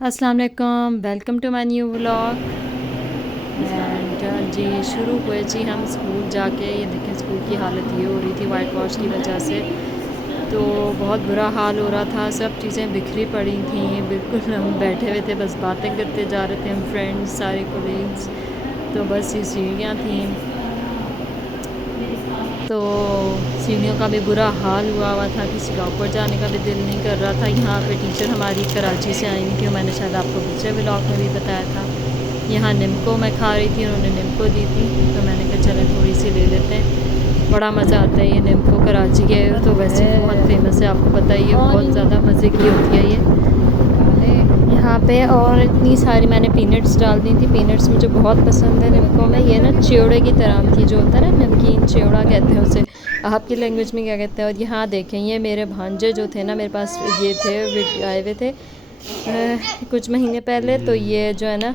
अस्सलाम वालेकुम, welcome to my new vlog. And जी शुरू हुए जी हम स्कूल जाके। ये देखें स्कूल की हालत ये हो रही थी वाइट वॉश की वजह से। तो बहुत बुरा हाल हो रहा था, सब चीज़ें बिखरी पड़ी थी बिल्कुल। हम बैठे हुए थे, बस बातें करते जा रहे थे हम फ्रेंड्स सारे कोलीग्स। तो बस ये सीढ़ियाँ थी, तो सीढ़ियों का भी बुरा हाल हुआ था, किसी का ऊपर जाने का भी दिल नहीं कर रहा था। यहाँ पे टीचर हमारी कराची से आई थी, मैंने शायद आपको पिछले व्लॉग में भी बताया था। यहाँ निम्को मैं खा रही थी, उन्होंने निम्को दी थी, तो मैंने कहा चलें थोड़ी सी ले लेते हैं। बड़ा मज़ा आता है ये निम्को, कराची के तो वैसे भी बहुत फेमस है, आपको पता ही है, बहुत ज़्यादा मज़े की होती है ये यहाँ पे। और इतनी सारी मैंने पीनट्स डाल दी थी, पीनट्स मुझे बहुत पसंद है निम्को में। ये ना चिवड़े की तरह थी, जो होता है ना नमकीन चिवड़ा कहते हैं उसे, आपकी लैंग्वेज में क्या कहते हैं। और यहाँ देखें ये मेरे भांजे जो थे ना, मेरे पास ये थे, आए हुए थे कुछ महीने पहले। तो ये जो है ना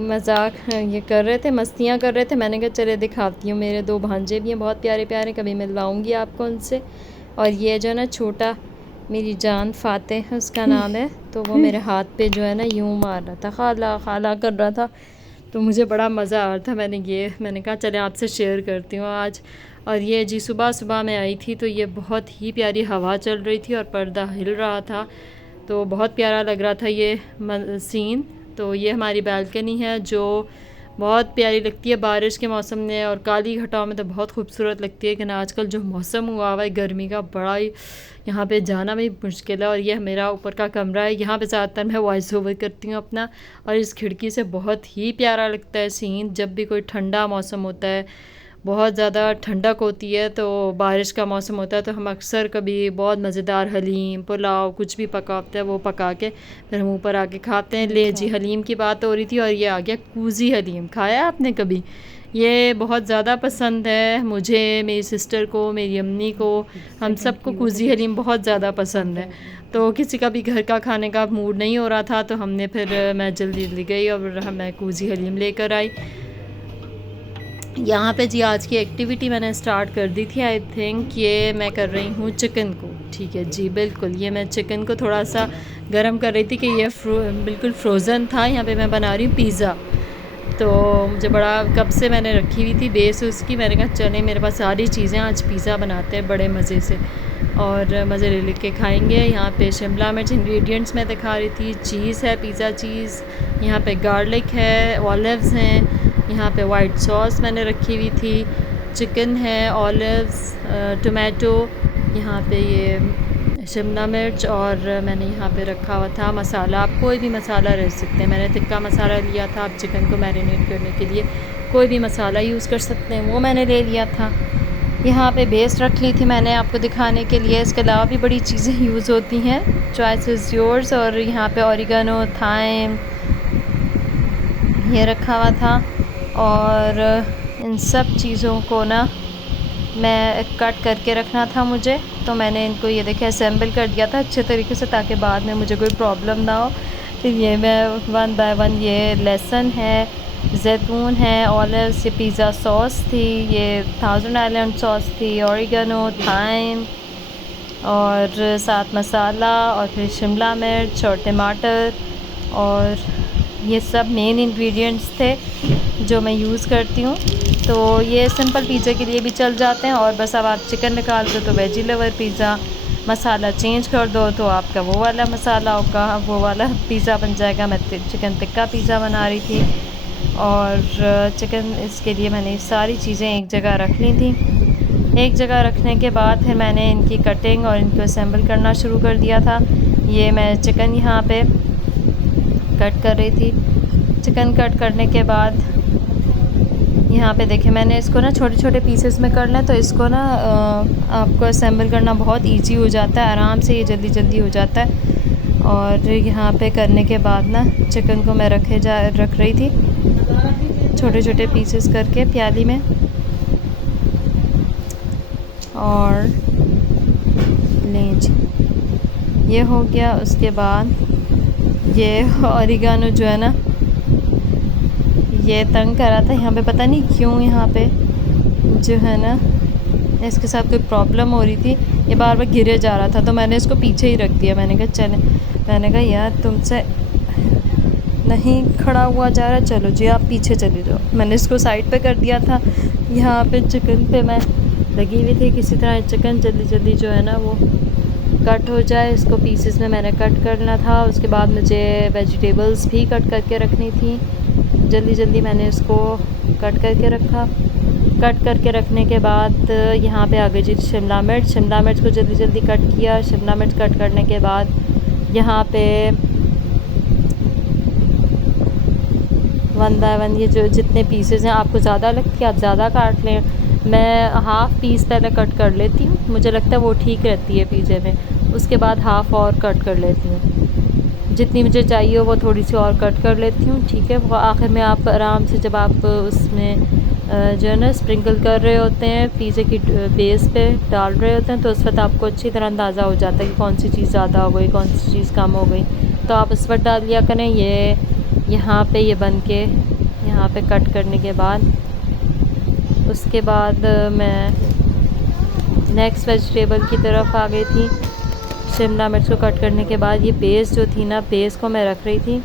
मजाक ये कर रहे थे, मस्तियाँ कर रहे थे। मैंने कहा चले दिखाती हूँ, मेरे दो भांजे भी हैं बहुत प्यारे प्यारे, कभी मिलवाऊँगी आपको उनसे। और ये जो है ना छोटा, मेरी जान फ़ातेह उसका नाम है, तो वो मेरे हाथ पे जो है ना यूँ मार रहा था, खाला खाला कर रहा था। तो मुझे बड़ा मज़ा आ रहा था, मैंने कहा चले आपसे शेयर करती हूँ आज। और ये जी सुबह सुबह मैं आई थी, तो ये बहुत ही प्यारी हवा चल रही थी और पर्दा हिल रहा था, तो बहुत प्यारा लग रहा था ये सीन। तो ये हमारी बालकनी है जो बहुत प्यारी लगती है बारिश के मौसम में, और काली घटाओं में तो बहुत खूबसूरत लगती है। लेकिन आजकल जो मौसम हुआ हुआ है गर्मी का, बड़ा ही यहाँ पे जाना भी मुश्किल है। और ये मेरा ऊपर का कमरा है, यहाँ पे ज़्यादातर मैं वॉइस ओवर करती हूँ अपना, और इस खिड़की से बहुत ही प्यारा लगता है सीन। जब भी कोई ठंडा मौसम होता है, बहुत ज़्यादा ठंडक होती है, तो बारिश का मौसम होता है, तो हम अक्सर कभी बहुत मज़ेदार हलीम पुलाव कुछ भी पका होता है वो पका के फिर हम ऊपर आके खाते हैं। ले जी हलीम की बात हो रही थी, और ये आ गया कूजी हलीम। खाया आपने कभी? ये बहुत ज़्यादा पसंद है मुझे, मेरी सिस्टर को, मेरी अम्मी को, हम सबको कूजी हलीम बहुत ज़्यादा पसंद है। तो किसी का भी घर का खाने का मूड नहीं हो रहा था, तो हमने फिर मैं जल्दी जल्दी गई और मैं कूजी हलीम लेकर आई। यहाँ पे जी आज की एक्टिविटी मैंने स्टार्ट कर दी थी, आई थिंक ये मैं कर रही हूँ चिकन को। ठीक है जी, बिल्कुल ये मैं चिकन को थोड़ा सा गरम कर रही थी कि ये बिल्कुल फ्रोज़न था। यहाँ पे मैं बना रही हूँ पिज़्ज़ा, तो मुझे बड़ा कब से मैंने रखी हुई थी बेस उसकी। मैंने कहा चले मेरे पास सारी चीज़ें, आज पिज़्ज़ा बनाते हैं बड़े मज़े से और मज़े ले लेके खाएंगे। यहाँ पे शिमला मिर्च इंग्रेडिएंट्स मैं दिखा रही थी, चीज़ है पिज़्ज़ा चीज़, यहाँ पे गार्लिक है, ऑलिव्स हैं, यहाँ पे वाइट सॉस मैंने रखी हुई थी, चिकन है, ऑलिव्स, टोमेटो, यहाँ पे ये शिमला मिर्च, और मैंने यहाँ पे रखा हुआ था मसाला। आप कोई भी मसाला रख सकते हैं, मैंने टिक्का मसाला लिया था। आप चिकन को मैरिनेट करने के लिए कोई भी मसाला यूज़ कर सकते हैं, वो मैंने ले लिया था। यहाँ पे बेस रख ली थी मैंने आपको दिखाने के लिए। इसके अलावा भी बड़ी चीज़ें यूज़ होती हैं, चॉइस इज़ योर्स। और यहाँ पे ऑरिगेनो, थाइम ये रखा हुआ था, और इन सब चीज़ों को ना मैं कट करके रखना था मुझे, तो मैंने इनको ये देखे असेंबल कर दिया था अच्छे तरीके से, ताकि बाद में मुझे कोई प्रॉब्लम ना हो। फिर ये मैं वन बाय वन, ये लहसुन है, जैतून है, ऑलिव्स, ये पिज़्ज़ा सॉस थी, ये थाउजेंड आइलैंड सॉस थी, ऑरिगेनो, थाइम, और साथ मसाला, और फिर शिमला मिर्च और टमाटर, और ये सब मेन इंग्रेडिएंट्स थे जो मैं यूज़ करती हूँ। तो ये सिंपल पिज़्ज़ा के लिए भी चल जाते हैं, और बस अब आप चिकन निकाल दो तो वेजी लवर पिज़्ज़ा, मसाला चेंज कर दो तो आपका वो वाला मसाला होगा, वो वाला पिज़्ज़ा बन जाएगा। मैं चिकन टिक्का पिज़्ज़ा बना रही थी, और चिकन इसके लिए मैंने सारी चीज़ें एक जगह रख ली थी। एक जगह रखने के बाद फिर मैंने इनकी कटिंग और इनको असेंबल करना शुरू कर दिया था। ये मैं चिकन यहाँ पे कट कर रही थी। चिकन कट करने के बाद यहाँ पे देखें मैंने इसको ना छोटे छोटे पीसेस में कर लें, तो इसको ना आपको असेंबल करना बहुत इजी हो जाता है, आराम से ये जल्दी जल्दी हो जाता है। और यहाँ पे करने के बाद ना चिकन को मैं रख रही थी छोटे छोटे पीसेस करके प्याली में, और लेंज ये हो गया। उसके बाद ये ऑरिगानो जो है ना, ये तंग कर रहा था यहाँ पे, पता नहीं क्यों यहाँ पे जो है ना इसके साथ कोई प्रॉब्लम हो रही थी। ये बार बार गिरे जा रहा था, तो मैंने इसको पीछे ही रख दिया। मैंने कहा यार तुमसे नहीं खड़ा हुआ जा रहा, चलो जी आप पीछे चले जाओ। मैंने इसको साइड पे कर दिया था। यहाँ पे चिकन पे मैं लगी हुई थी, किसी तरह चिकन जल्दी जल्दी जो है ना वो कट हो जाए। इसको पीसेस में मैंने कट करना था। उसके बाद मुझे वेजिटेबल्स भी कट करके रखनी थी। जल्दी जल्दी मैंने इसको कट करके रखा। कट करके रखने के बाद यहाँ पे आ गई जी शिमला मिर्च। शिमला मिर्च को जल्दी जल्दी कट किया। शिमला मिर्च कट करने के बाद यहाँ पे 1 बाय 1 ये जो जितने पीसेस हैं, आपको ज़्यादा लगती है आप ज़्यादा काट लें। मैं हाफ़ पीस पहले कट कर लेती हूँ, मुझे लगता है वो ठीक रहती है पिज़्ज़े में। उसके बाद हाफ़ और कट कर लेती हूँ, जितनी मुझे चाहिए वो थोड़ी सी और कट कर लेती हूँ, ठीक है। वो आखिर में आप आराम से जब आप उसमें जो है ना स्प्रिंकल कर रहे होते हैं, पिज़्ज़े की बेस पे डाल रहे होते हैं, तो उस वक्त आपको अच्छी तरह अंदाज़ा हो जाता है कि कौन सी चीज़ ज़्यादा हो गई, कौन सी चीज़ कम हो गई, तो आप उस वक्त डाल दिया करें। ये यहाँ पे ये बन के यहाँ पे कट करने के बाद उसके बाद मैं नेक्स्ट वेजिटेबल की तरफ आ गई थी। शिमला मिर्च को कट करने के बाद ये बेस जो थी ना, बेस को मैं रख रही थी,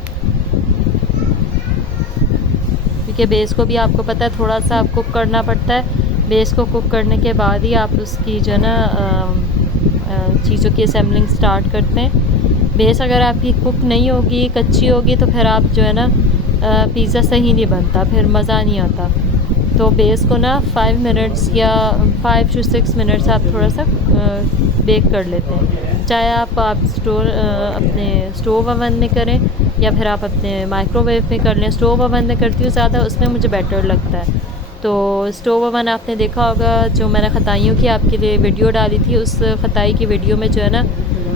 क्योंकि बेस को भी आपको पता है थोड़ा सा आप कुक करना पड़ता है। बेस को कुक करने के बाद ही आप उसकी जो है ना चीज़ों की असेंबलिंग स्टार्ट करते हैं। बेस अगर आपकी कुक नहीं होगी, कच्ची होगी, तो फिर आप जो है ना पिज़्ज़ा सही नहीं बनता, फिर मज़ा नहीं आता। तो बेस को ना 5 मिनट्स या 5 to 6 मिनट्स आप थोड़ा सा बेक कर लेते हैं। चाहे आप अपने स्टोव ओवन में करें या फिर आप अपने माइक्रोवेव में कर लें। स्टोव ओवन में करती हूँ ज़्यादा, उसमें मुझे बेटर लगता है। तो स्टोव ओवन आपने देखा होगा, जो मैंने खताइयों की आपके लिए वीडियो डाली थी, उस खताई की वीडियो में जो है ना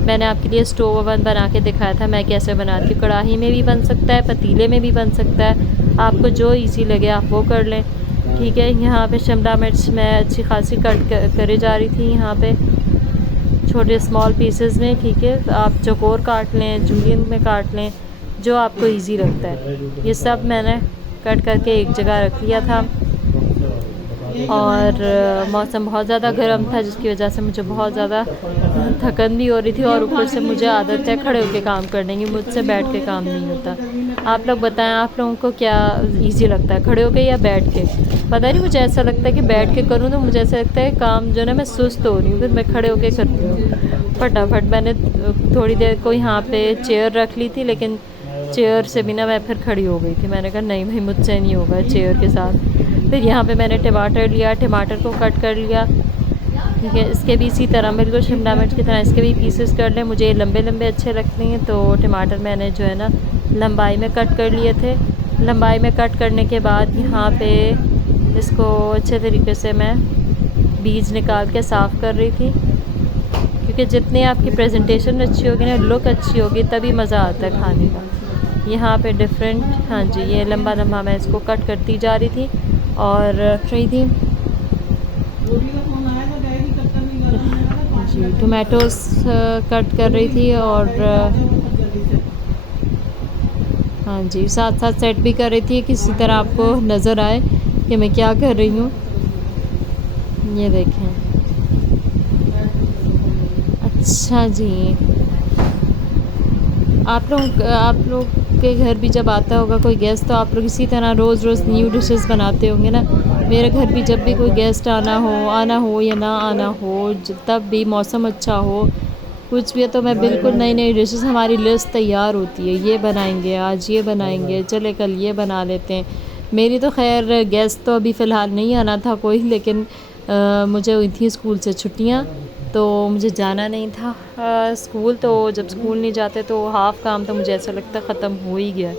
मैंने आपके लिए स्टोव ओवन बना के दिखाया था मैं कैसे बनाती हूँ। कढ़ाई में भी बन सकता है, पतीले में भी बन सकता है, आपको जो ईजी लगे आप वो कर लें, ठीक है। यहाँ पे शिमला मिर्च मैं अच्छी खासी कट करे जा रही थी, यहाँ पे छोटे स्मॉल पीसेस में, ठीक है। आप चौकोर काट लें, जूलियन में काट लें, जो आपको इजी लगता है। ये सब मैंने कट करके एक जगह रख लिया था। और मौसम बहुत ज़्यादा गर्म था, जिसकी वजह से मुझे बहुत ज़्यादा थकन भी हो रही थी, और ऊपर से मुझे आदत है खड़े होकर काम करने की, मुझसे बैठ के काम नहीं होता। आप लोग बताएं, आप लोगों को क्या इजी लगता है, खड़े होकर या बैठ के? पता नहीं, मुझे ऐसा लगता है कि बैठ के करूँ तो मुझे ऐसा लगता है काम जो है ना मैं सुस्त हो रही हूँ, फिर मैं खड़े होकर करती हूँ फटाफट। मैंने थोड़ी देर को यहाँ पे चेयर रख ली थी, लेकिन चेयर से भी ना मैं फिर खड़ी हो गई थी। मैंने कहा नहीं भाई, मुझसे नहीं होगा चेयर के साथ। फिर यहाँ पे मैंने टमाटर लिया, टमाटर को कट कर लिया, ठीक है। इसके भी इसी तरह बिल्कुल शिमला मिर्च की तरह इसके भी पीसेस कर लें। मुझे लंबे लंबे अच्छे लगते हैं, तो टमाटर मैंने जो है ना लंबाई में कट कर लिए थे। लंबाई में कट करने के बाद यहाँ पे इसको अच्छे तरीके से मैं बीज निकाल के साफ़ कर रही थी, क्योंकि जितनी आपकी प्रेजेंटेशन अच्छी होगी ना, लुक अच्छी होगी, तभी मज़ा आता है खाने का। यहाँ पे डिफरेंट, हाँ जी, ये लंबा लंबा मैं इसको कट करती जा रही थी और रख रही थी जी। टोमेटोस कट कर रही थी और हाँ जी, साथ साथ सेट भी कर रही थी, किसी तरह आपको नज़र आए कि मैं क्या कर रही हूँ। ये देखें, अच्छा जी। आप लोग के घर भी जब आता होगा कोई गेस्ट, तो आप लोग इसी तरह रोज़ रोज़ न्यू डिशेस बनाते होंगे ना। मेरे घर भी जब भी कोई गेस्ट आना हो या ना आना हो, तब भी मौसम अच्छा हो, कुछ भी है, तो मैं बिल्कुल नई नई डिशेस, हमारी लिस्ट तैयार होती है, ये बनाएंगे आज, ये बनाएंगे, चले कल ये बना लेते हैं। मेरी तो खैर गेस्ट तो अभी फ़िलहाल नहीं आना था कोई, लेकिन मुझे हुई थी स्कूल से छुट्टियाँ, तो मुझे जाना नहीं था स्कूल। तो जब स्कूल नहीं जाते तो हाफ़ काम तो मुझे ऐसा लगता है ख़त्म हो ही गया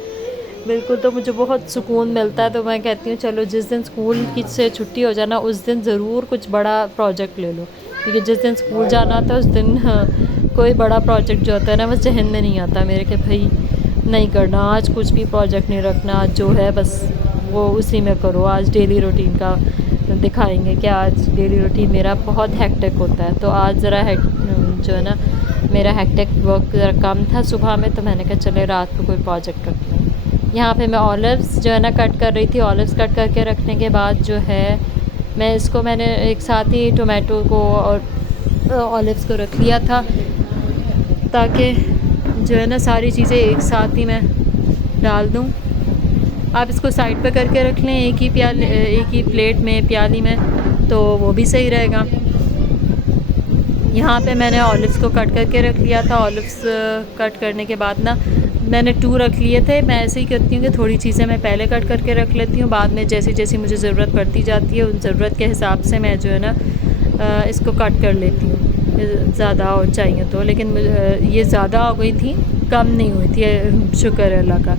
बिल्कुल। तो मुझे बहुत सुकून मिलता है, तो मैं कहती हूँ चलो जिस दिन स्कूल की से छुट्टी हो जाना, उस दिन ज़रूर कुछ बड़ा प्रोजेक्ट ले लो, क्योंकि जिस दिन स्कूल जाना होता है उस दिन कोई बड़ा प्रोजेक्ट जो होता है ना, बस जहन में नहीं आता मेरे कि भाई नहीं करना, आज कुछ भी प्रोजेक्ट नहीं रखना, आज जो है बस वो उसी में करो। आज डेली रूटीन का दिखाएंगे कि आज डेली रूटीन मेरा बहुत हेक्टिक होता है, तो आज ज़रा जो है ना मेरा हेक्टिक वर्क ज़रा कम था सुबह में, तो मैंने कहा चले रात को कोई प्रोजेक्ट रख लें। यहाँ पे मैं ऑलिव्स जो है ना कट कर रही थी। ऑलिव्स कट करके रखने के बाद जो है मैंने एक साथ ही टोमेटो को और ऑलिव्स को रख लिया था ताकि जो है ना सारी चीज़ें एक साथ ही मैं डाल दूँ। आप इसको साइड पे करके रख लें एक ही प्लेट में, प्याली में, तो वो भी सही रहेगा। यहाँ पे मैंने ऑलिव्स को कट करके रख लिया था। ऑलिव्स कट करने के बाद ना मैंने 2 रख लिए थे। मैं ऐसे ही करती हूँ कि थोड़ी चीज़ें मैं पहले कट करके रख लेती हूँ, बाद में जैसी जैसी मुझे ज़रूरत पड़ती जाती है उन ज़रूरत के हिसाब से मैं जो है ना इसको कट कर लेती हूँ ज़्यादा और चाहिए तो। लेकिन ये ज़्यादा हो गई थी, कम नहीं हुई थी, शुक्र है अल्लाह का।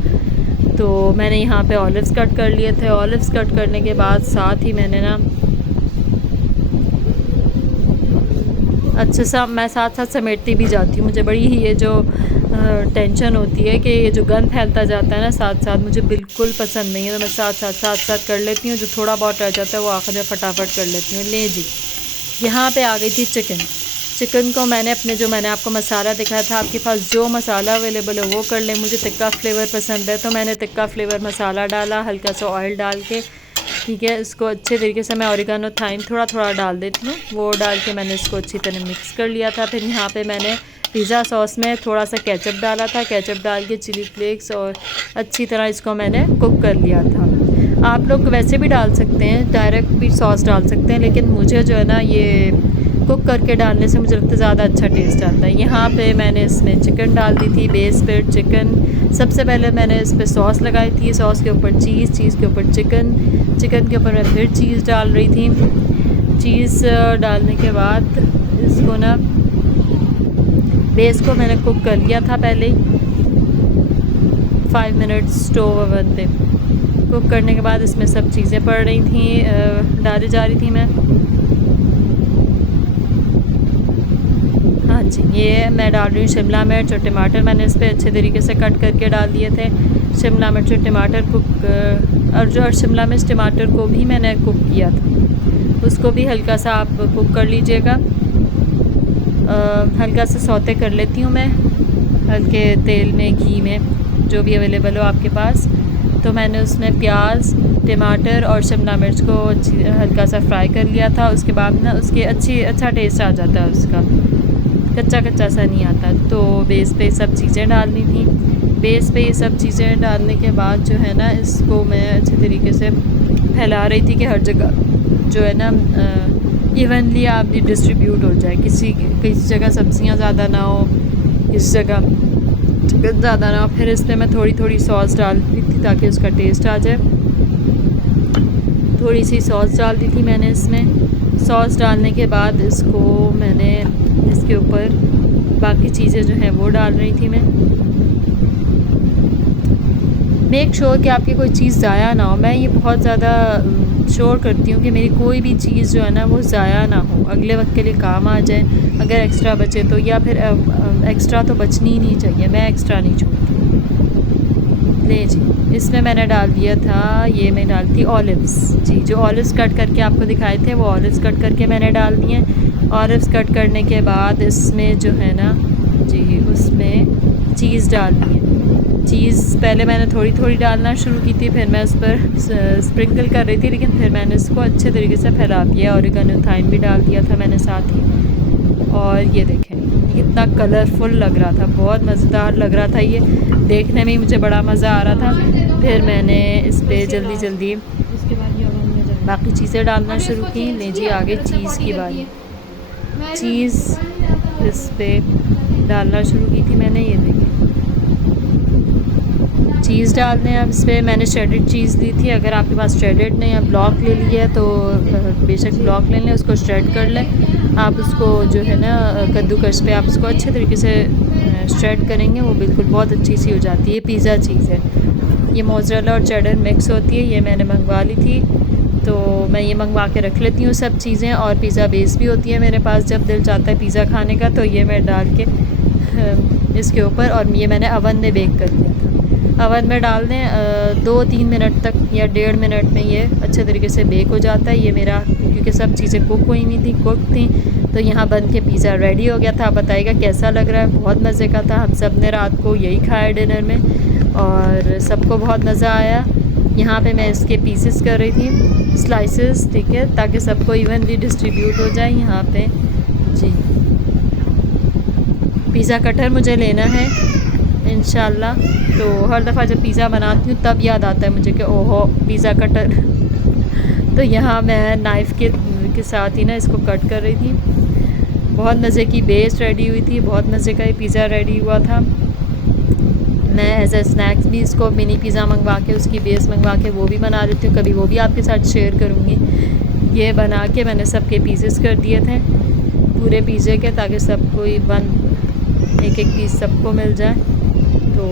तो मैंने यहाँ पे ऑलिव्स कट कर लिए थे। ऑलिव्स कट करने के बाद साथ ही मैंने ना अच्छा सा मैं साथ समेटती भी जाती हूँ। मुझे बड़ी ही ये जो टेंशन होती है कि ये जो गंद फैलता जाता है ना साथ साथ, मुझे बिल्कुल पसंद नहीं है। तो मैं साथ कर लेती हूँ। जो थोड़ा बहुत रह जाता है वो आखिर में फटाफट कर लेती हूँ। ले जी, यहाँ पे आ गई थी चिकन को मैंने आपको मसाला दिखाया था। आपके पास जो मसाला अवेलेबल है वो कर लें। मुझे तिक्का फ्लेवर पसंद है तो मैंने तिक्का फ्लेवर मसाला डाला, हल्का सा ऑयल डाल के, ठीक है। इसको अच्छे तरीके से मैं ऑरिगेनो थाइम थोड़ा डाल देती हूँ, वो डाल के मैंने इसको अच्छी तरह मिक्स कर लिया था। फिर यहाँ पे मैंने पिज़्ज़ा सॉस में थोड़ा सा केचप डाला था, केचप डाल के चिली फ्लेक्स, और अच्छी तरह इसको मैंने कुक कर लिया था। आप लोग वैसे भी डाल सकते हैं, डायरेक्ट भी सॉस डाल सकते हैं, लेकिन मुझे जो है ना ये कुक करके डालने से मुझे लगता है ज़्यादा अच्छा टेस्ट आता है। यहाँ पे मैंने इसमें चिकन डाल दी थी, बेस पे चिकन। सबसे पहले मैंने इस पर सॉस लगाई थी, सॉस के ऊपर चीज़ के ऊपर चिकन के ऊपर मैं फिर चीज़ डाल रही थी। चीज़ डालने के बाद इसको ना बेस को मैंने कुक कर लिया था पहले ही 5 मिनट स्टोव ओवन पे। कुक करने के बाद इसमें सब चीज़ें पड़ रही थी, डाली जा रही थी मैं। हाँ जी, ये मैं डाल रही हूँ शिमला मिर्च और टमाटर। मैंने इस पर अच्छे तरीके से कट करके डाल दिए थे। शिमला मिर्च और टमाटर और शिमला मिर्च टमाटर को भी मैंने कुक किया था, उसको भी हल्का सा आप कुक कर लीजिएगा। हल्का सा सौते कर लेती हूँ मैं, हल्के तेल में, घी में, जो भी अवेलेबल हो आपके पास। तो मैंने उसमें प्याज, टमाटर और शिमला मिर्च को हल्का सा फ्राई कर लिया था। उसके बाद ना उसके अच्छा टेस्ट आ जाता है, उसका कच्चा सा नहीं आता। तो बेस पे सब चीज़ें डालनी थी। बेस पे ये सब चीज़ें डालने के बाद जो है ना इसको मैं अच्छे तरीके से फैला रही थी कि हर जगह जो है ना इवनली आप डिस्ट्रीब्यूट हो जाए। किसी जगह सब्जियां ज़्यादा ना हो, किसी जगह चिकन ज़्यादा ना हो। फिर इस पर मैं थोड़ी सॉस डाल दी थी ताकि उसका टेस्ट आ जाए। थोड़ी सी सॉस डाल दी थी मैंने इसमें। सॉस डालने के बाद इसको मैंने इसके ऊपर बाकी चीज़ें जो हैं वो डाल रही थी मैं। मेक श्योर कि आपकी कोई चीज़ ज़ाया ना हो। मैं ये बहुत ज़्यादा श्योर करती हूँ कि मेरी कोई भी चीज़ जो है ना वो ज़ाया ना हो, अगले वक्त के लिए काम आ जाए। अगर एक्स्ट्रा बचे तो, या फिर एक्स्ट्रा तो बचनी ही नहीं चाहिए, मैं एक्स्ट्रा नहीं छोड़ती। ले जी, इसमें मैंने डाल दिया था, ये मैं डालती ऑलिव्स जी, जो ऑलिव्स कट करके आपको दिखाए थे वो ऑलिव्स कट करके मैंने डाल दिए। ऑलिव्स कट करने के बाद इसमें जो है ना जी, उसमें चीज़ डाल दी है। चीज़ पहले मैंने थोड़ी डालना शुरू की थी, फिर मैं उस पर स्प्रिंकल कर रही थी, लेकिन फिर मैंने इसको अच्छे तरीके से फैला दिया। ऑरिगेनो थाइम भी डाल दिया था मैंने साथ ही। और ये देखें कितना कलरफुल लग रहा था, बहुत मज़ेदार लग रहा था। ये देखने में ही मुझे बड़ा मज़ा आ रहा था। फिर मैंने इस पर जल्दी बाकी चीज़ें डालना शुरू की। ले जी, आगे चीज़ की बारी। चीज़ इस पर डालना शुरू की थी मैंने, ये देखिए चीज़ डाल दें। अब इस पर मैंने श्रेडेड चीज़ ली थी। अगर आपके पास श्रेडेड नहीं है, ब्लॉक ले लिया है तो बेशक ब्लॉक ले लें, उसको श्रेड कर लें। आप उसको जो है ना कद्दूकस पे आप उसको अच्छे तरीके से श्रेड करेंगे, वो बिल्कुल बहुत अच्छी सी हो जाती है। पिज़्ज़ा चीज़ है ये, मोज़रेला और चेडर मिक्स होती है। ये मैंने मंगवा ली थी, तो मैं ये मंगवा के रख लेती हूँ सब चीज़ें। और पिज़्ज़ा बेस भी होती है मेरे पास, जब दिल चाहता है पिज़्ज़ा खाने का तो ये मैं डाल के इसके ऊपर, और ये मैंने अवन में बेक कर दिया था। अवन में डाल दें 2-3 मिनट तक या 1.5 मिनट में ये अच्छे तरीके से बेक हो जाता है। ये मेरा क्योंकि सब चीज़ें कुक हुई हुई थी, कुक थी, तो यहाँ बन के पिज़्ज़ा रेडी हो गया था। आप बताइएगा कैसा लग रहा है। बहुत मज़े का था। हम सब ने रात को यही खाया डिनर में और सबको बहुत मज़ा आया। यहाँ पे मैं इसके पीसेस कर रही थी, स्लाइसेस, ठीक है, ताकि सबको इवनली डिस्ट्रीब्यूट हो जाए। यहाँ पे जी, पिज़्ज़ा कटर मुझे लेना है इंशाल्लाह। तो हर दफ़ा जब पिज़्ज़ा बनाती हूँ तब याद आता है मुझे कि ओहो पिज़्ज़ा कटर। तो यहाँ मैं नाइफ़ के साथ ही ना इसको कट कर रही थी। बहुत मज़े की बेस रेडी हुई थी, बहुत मज़े का ये पिज़्ज़ा रेडी हुआ था। मैं एज अ स्नैक्स भी इसको मिनी पिज़्ज़ा मंगवा के उसकी बेस मंगवा के वो भी बना लेती हूँ, कभी वो भी आपके साथ शेयर करूँगी। ये बना के मैंने सबके पीसेस कर दिए थे पूरे पिज़्ज़े के, ताकि सबको एक एक पीस सबको मिल जाए। तो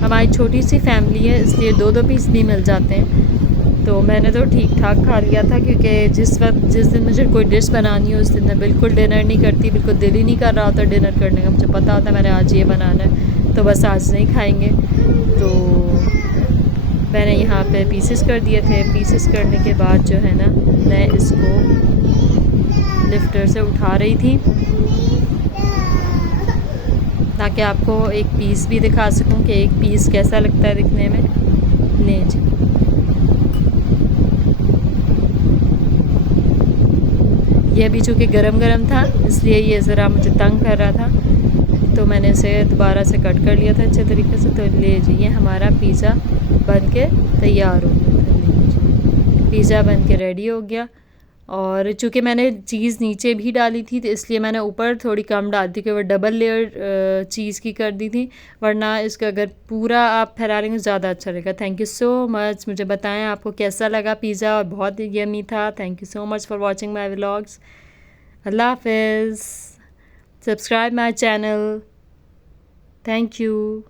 हमारी छोटी सी फैमिली है इसलिए 2-2 पीस भी मिल जाते हैं। तो मैंने तो ठीक ठाक खा लिया था, क्योंकि जिस दिन मुझे कोई डिश बनानी हो उस दिन मैं बिल्कुल डिनर नहीं करती, बिल्कुल दिल ही नहीं कर रहा होता डिनर करने का। मुझे पता होता मैंने आज ये बनाना है, तो बस आज नहीं खाएंगे। तो मैंने यहाँ पे पीसेस कर दिए थे। पीसेस करने के बाद जो है ना, मैं इसको लिफ्टर से उठा रही थी ताकि आपको एक पीस भी दिखा सकूं कि एक पीस कैसा लगता है दिखने में। ले जी, ये भी चूँकि गरम गरम था इसलिए ये ज़रा मुझे तंग कर रहा था, तो मैंने इसे दोबारा से कट कर लिया था अच्छे तरीके से। तो ले जी, ये हमारा पिज़्ज़ा बन के तैयार हो गया। पिज़्ज़ा बन के रेडी हो गया। और चूँकि मैंने चीज़ नीचे भी डाली थी तो इसलिए मैंने ऊपर थोड़ी कम डाल दी, क्योंकि वो डबल लेयर चीज़ की कर दी थी, वरना इसका अगर पूरा आप फैला लेंगे ज़्यादा अच्छा रहेगा। Thank you so much. मुझे बताएं आपको कैसा लगा पिज़्ज़ा, और बहुत यम्मी था। Thank you so much for watching my vlogs. अल्लाह हाफिज़। Subscribe my channel. Thank you.